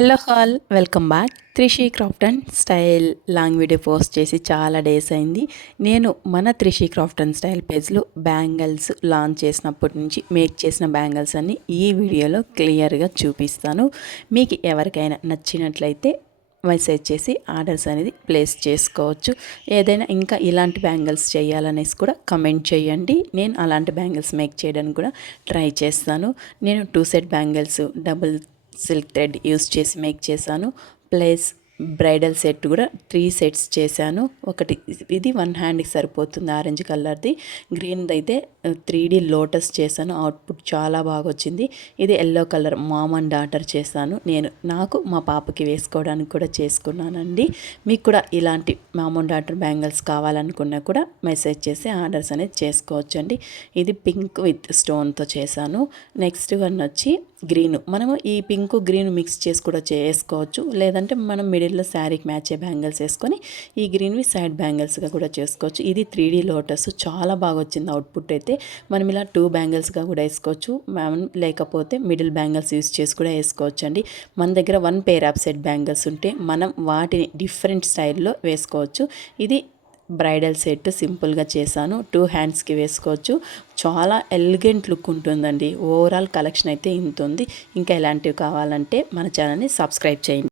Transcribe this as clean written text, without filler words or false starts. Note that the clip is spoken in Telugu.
Hello hall welcome back. Trishi craft and style long video post చేసి చాలా డేస్ అయింది. నేను మన త్రిషి క్రాఫ్ట్ అండ్ స్టైల్ పేజ్లో బ్యాంగిల్స్ లాంచ్ చేసినప్పటి నుంచి మేక్ చేసిన బ్యాంగిల్స్ అన్ని ఈ వీడియోలో క్లియర్గా చూపిస్తాను. మీకు ఎవరికైనా నచ్చినట్లయితే మెసేజ్ చేసి ఆర్డర్స్ అనేది ప్లేస్ చేసుకోవచ్చు. ఏదైనా ఇంకా ఇలాంటి బ్యాంగిల్స్ చేయాలనేసి కూడా కమెంట్ చేయండి. నేను అలాంటి బ్యాంగిల్స్ మేక్ చేయడానికి కూడా ట్రై చేస్తాను. నేను 2 set bangles double silk thread use చేసి మేక్ చేశాను. ప్లస్ బ్రైడల్ సెట్ కూడా 3 సెట్స్ చేశాను. ఒకటి ఇది 1 హ్యాండ్కి సరిపోతుంది, ఆరెంజ్ కలర్ది. గ్రీన్ది అయితే 3D లోటస్ చేశాను. అవుట్పుట్ చాలా బాగా వచ్చింది. ఇది yellow colour mom and daughter చేశాను. నాకు మా పాపకి వేసుకోవడానికి కూడా చేసుకున్నానండి. మీకు కూడా ఇలాంటి మామ్ అండ్ డాటర్ బ్యాంగిల్స్ కావాలనుకున్నా కూడా మెసేజ్ చేసి ఆర్డర్స్ అనేది చేసుకోవచ్చండి. ఇది పింక్ విత్ స్టోన్తో చేశాను. నెక్స్ట్ వన్ వచ్చి గ్రీన్. మనము ఈ పింక్ గ్రీన్ మిక్స్ చేసి కూడా చేసుకోవచ్చు. లేదంటే మనం మిడిల్లో శారీకి మ్యాచ్ అయ్యే బ్యాంగిల్స్ వేసుకొని ఈ గ్రీన్వి సైడ్ బ్యాంగిల్స్గా కూడా చేసుకోవచ్చు. ఇది 3D లోటస్ చాలా బాగా వచ్చింది అవుట్పుట్ అయితే. మనం ఇలా 2 బ్యాంగిల్స్గా కూడా వేసుకోవచ్చు. లేకపోతే మిడిల్ బ్యాంగిల్స్ యూస్ చేసి కూడా వేసుకోవచ్చు అండి. మన దగ్గర 1 పేర్ ఆఫ్ సెట్ బ్యాంగిల్స్ ఉంటే మనం వాటిని డిఫరెంట్ స్టైల్లో వేసుకోవచ్చు. ఇది బ్రైడల్ సెట్ సింపుల్గా చేశాను. 2 హ్యాండ్స్కి వేసుకోవచ్చు. చాలా ఎలిగెంట్ లుక్ ఉంటుందండి. ఓవరాల్ కలెక్షన్ అయితే ఇంత ఉంది. ఇంకా ఎలాంటివి కావాలంటే మన ఛానల్ని సబ్స్క్రైబ్ చేయండి.